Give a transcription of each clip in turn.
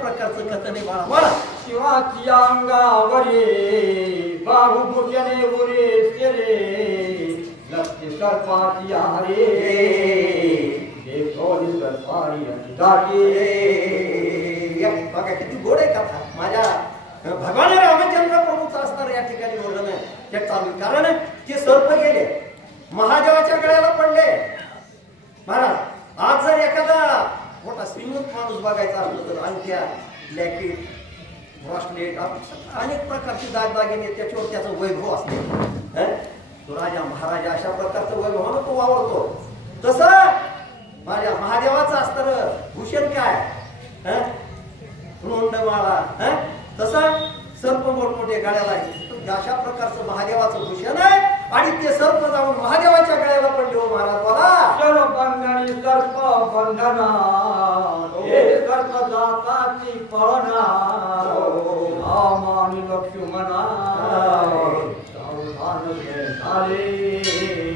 प्रकारचं कथन आहे बाळा बाळा. शिवाची अंगावरे बाहुमुख्याने उरे केले लक्ष्मी सर्पाची हरे देवोली सर्पारी दाटी. बघा किती गोड आहे कथा. माझ्या भगवान रामचंद्र प्रभूचं असणार या ठिकाणी वर्णन हे चालू. कारण ते सर्प गेले महादेवाच्या गळ्याला पडले. महाराज आज जर एखादा मोठा श्रीमंत माणूस बघायचा असलं तर अंगठ्या लॅकेट ब्रॉसलेट अनेक प्रकारचे दागदागिने त्याच्यावर त्याचं वैभव असते. तो राजा महाराजा अशा प्रकारचं वैभवानं तो वावरतो. तसं माझ्या महादेवाचं असतं भूषण काय रुंडमाळा. तसं सर्प मोठमोठे गळ्याला आहे. अशा प्रकारचं महादेवाचं भूषण आहे आणि ते सर्प जाऊन महादेवाच्या गळ्याला पडले. हो महाराज बोला. सर्वबंधनी सर्प बंधना हे सर्प जाताची पळना रामानी लक्ष्मणा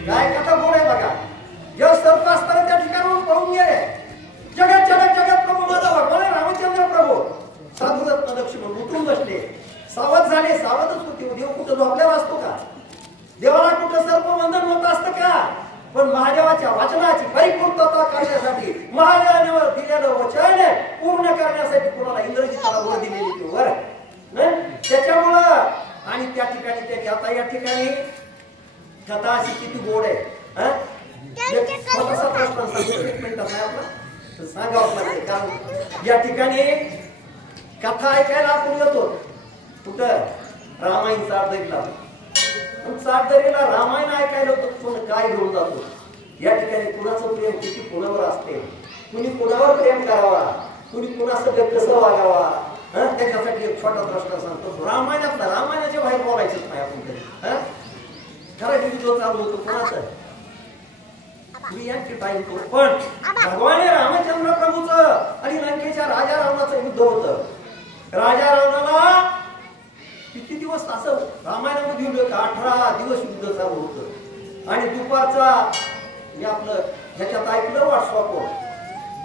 काय कथा गोड आहे बघा. जेव्हा सर्प असताना त्या ठिकाणाहून पळून गेले. जगत जगत जगत प्रभू माझा भगवान रामचंद्र प्रभू साधुरत्न लक्ष्मण उठून बसले. सावध झाले. सावधच होते. देव कुठं झोपल्यावर असतो का? देवाला कुठं सर्पबंधन होत असतं का? पण महादेवाच्या वचनाची परिपूर्तता करण्यासाठी महादेवाने दिलेलं वचन पूर्ण करण्यासाठी कुणाला इंद्रजिताला वर दिलेली ती वर त्याच्यामुळं. आणि त्या ठिकाणी आता या ठिकाणी कथा अशी किती गोड आहे. सांगावं लागेल. कारण या ठिकाणी कथा ऐकायला आपण येतो कुठं रामायण चारदरीला. चारदरीला रामायण ऐकायला होतं. कोण काय घेऊन जातो. या ठिकाणी कुणाचं प्रेम किती कुणावर असते. कुणी कुणावर प्रेम करावा. कुणी कुणासोबत कसं वागावा. त्याच्यासाठी एक छोटा प्रश्न सांगतो. रामायणातला रामायणाच्या बाहेर बोलायचंच नाही आपण तरी. खरं युद्ध चालू होतं कोणाचं यांची टाईम करू. पण भगवान रामचंद्र प्रभूचं आणि लंकेच्या राजा रावणाचं युद्ध होतं. राजा रावणाला किती दिवस असं रामायणामध्ये 18 दिवस युद्ध चालू होतं. आणि दुपारचा मी आपलं ह्याच्यात ऐकलं व्हॉट्सअपवर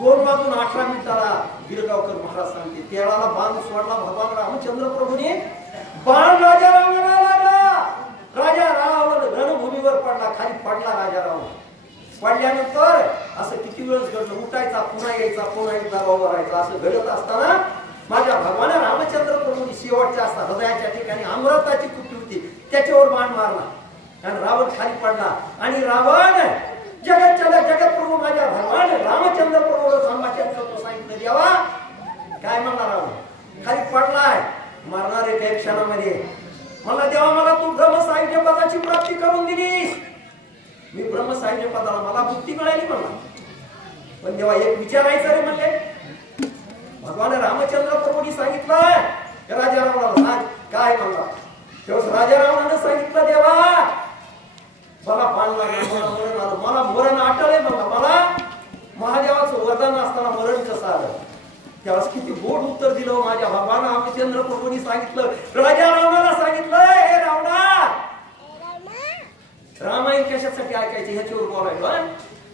2 वाजून 18 मिनिटाला गिरगावकर महाराज सांगते त्यावेळेला बाण सोडला भगवान रामचंद्र प्रभूने. बाण राजा रावणाला लागला. राजा रावण रणभूमीवर पडला. खाली पडला राजा रावण. पडल्यानंतर असं किती वेळेस घडलं. उठायचा पुन्हा यायचा पुन्हा एकदा उभा राहायचा. असं घडत असताना माझ्या भगवान रामचंद्र प्रभूंनी शेवटच्या असता हृदयाच्या ठिकाणी अमृताची कुटी होती त्याच्यावर बाण मारला आणि रावण खाली पडला. आणि रावण जगतच्या जगत प्रभू माझ्या भगवान रामचंद्र प्रभूला संभाषण करतो. सांगितलं देवा काय म्हणला रावण खाली पडलाय मारणार आहे काही क्षणामध्ये. मला देवा मला तू ब्रह्मसाहित्य पदाची प्राप्ती करून दिलीस. मी ब्रह्मसाहित्य पदाला मला मुक्ती मिळाली म्हणला. पण देवा एक विचारायचं रे म्हणले. भगवान रामचंद्र प्रभूंनी सांगितलं राजा रावणाला सांग काय म्हणला. तेव्हा राजा रावणाने सांगितलं देवा मला बाण लागला मला मरण आलं. मला मरण आठवलंय म्हणला. मला महादेवाचं वरदान असताना मरण कसं आलं. त्यावेळेस किती गोड उत्तर दिलं माझ्या भगवान रामचंद्र प्रभूंनी सांगितलं. राजा रावणाला सांगितलं हे रावणा रामायण कशासाठी ऐकायचे ह्याच्यावर बोलायचं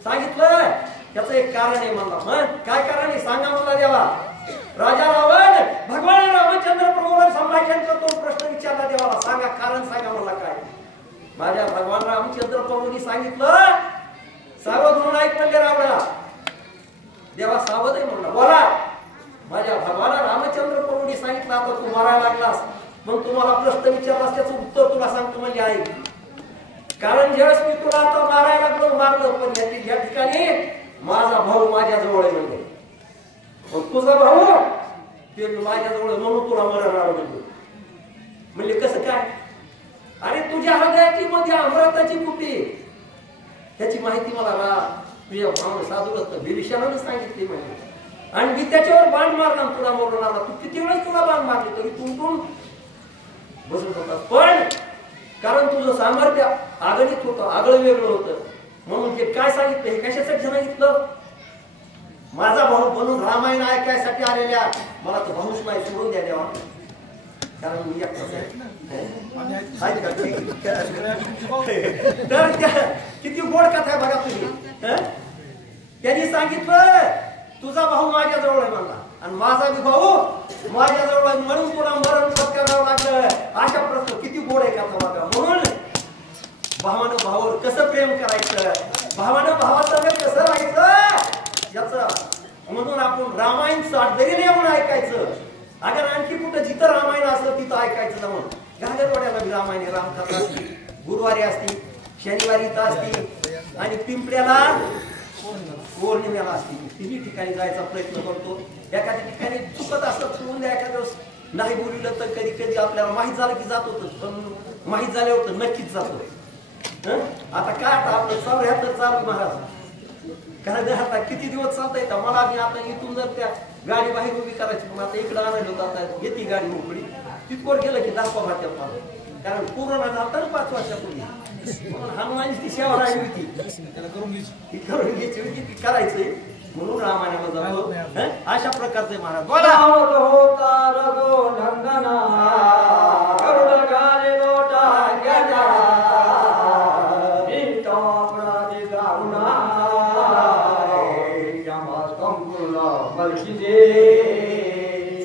सांगितलं. त्याचं एक कारण आहे म्हणला. मग काय कारण आहे सांगा मला देवा. राजा रावण भगवान रामचंद्र प्रभूला संभाषण करतो. प्रश्न विचारला देवाला सांगा कारण सांगा मला काय. माझ्या भगवान रामचंद्र प्रभूंनी सांगितलं सावध म्हणून ऐक म्हणले रावणा. देवा सावध आहे म्हणला. बोला. माझ्या भगवान रामचंद्र प्रभूंनी सांगितलं आता तू मारायला लागलास मग तुम्हाला प्रश्न विचारलास त्याचं उत्तर तुला सांगतो म्हणजे ऐक. कारण ज्यावेळेस मी तुला आता मारायला लागलो मारलं पण या ठिकाणी माझा भाऊ माझ्या जवळ आहे म्हणजे. तुझा भाऊ ते माझ्या जवळ म्हणून तुला मरण आलं म्हणजे कसं काय. अरे तुझ्या हृदयाची मध्ये अमृताची कुटी त्याची माहिती मला तुझ्या भाऊ साधूरत्न विभीषणाने सांगितली म्हणजे. आणि मी त्याच्यावर बाण मारला तुला मरण आला. तू किती वेळेस तुला बाण मारले तरी तुमतून बसत होतास. पण कारण तुझं सामर्थ्य आगळीत होतं आगळं वेगळं होतं म्हणून ते काय सांगितलं हे कशासाठी सांगितलं. माझा भाऊ बनून रामायण ऐकायसाठी आलेल्या मला तर भाऊच नाही सोडून द्या देवा. कारण मी तर किती गोड कथा आहे बघा तुम्ही. त्यांनी सांगितलं तुझा भाऊ माझ्या जवळ आहे म्हणला. आणि माझा बी भाऊ माझ्याजवळ म्हणून पुन्हा मरण पत्करावं लागलं. अशा प्रश्न किती गोड आहे कथा बघा. म्हणून भावानं भावावर कसं प्रेम करायचं, भावानं भावासंग कसं राहायचं याचं. म्हणून आपण रामायण साठदरीने येऊन ऐकायचं. अगर आणखी कुठं जिथं रामायण असलं तिथं ऐकायचं जाऊन. घागरवाड्याला बी रामायण रामकथा असते, गुरुवारी असते, शनिवारी इथं असते आणि पिंपळ्याला पौर्णिमेला असते. तिन्ही ठिकाणी जायचा प्रयत्न करतो. एखाद्या ठिकाणी चुकत असतं सोडून द्या. एखाद्या दिवस नाही बोललं तर कधी कधी आपल्याला माहीत झालं की जात होतं, पण माहीत झाल्यावर तर नक्कीच जातो. आता काय आता आपलं 74 चालू महाराज. कारण आता किती दिवस चालतंय का मला बी. आता इथून जर त्या गाडी बाहेर उभी करायची, पण आता इकडे आणायला होतं. आता येते गाडी मोकळी तिथवर गेलं की दाखवा भात्या पाहतो. कारण कोरोना झाला 5 वर्षापूर्वी. म्हणून हनुमानची सेवा राहिली होती, ती करून घ्यायची होती, ती करायचंय. म्हणून रामायणाला जातो. अशा प्रकारचे महाराज बोला. होता रघो नंदना गरुड गाले लोटा गजा नीता अपराधी दारुणा यमा संपूर्ण मलकीजे.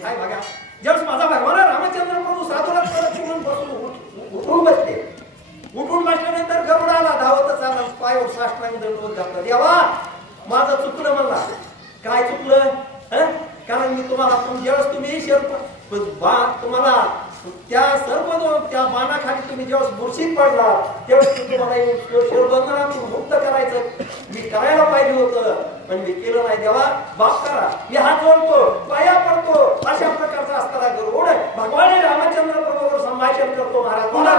काय बघा, ज्यावेळेस माझा भगवान रामचंद्र प्रभू साधूला म्हणून उठून बसले. उठून बसल्यानंतर गरुडाला धावतच आला, पायावर साष्टांग दंडवत घातला. देवा माझं चुकलं म्हणला. काय चुकलं? कारण मी तुम्हाला ज्यावेळेस तुम्ही तुम्हाला त्या त्या बाणाखाली तुम्ही ज्यावेळेस बुरशीत पडला त्यावेळेस तुम्हाला शिरबंधनातून मुक्त करायचं मी करायला पाहिजे होतं, पण मी केलं नाही. देवा बाप करा, मी हात जोडतो, पाया पडतो. अशा प्रकारचा असताना गरुड भगवान रामचंद्र प्रभूवर संभाषण करतो. महाराज बोला.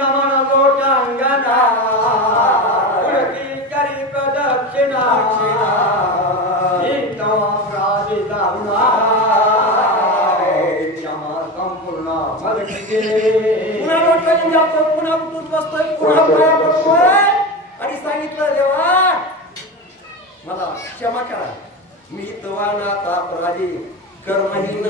नमन लोटांगना करी प्रदक्षिणा पुन्हा लोटून जातो, पुन्हा उठून बसतोय, पुन्हा पाया पडतोय आणि सांगितलं देवा मला क्षमा करा, मी तवा नाता अपराधी कर्महीन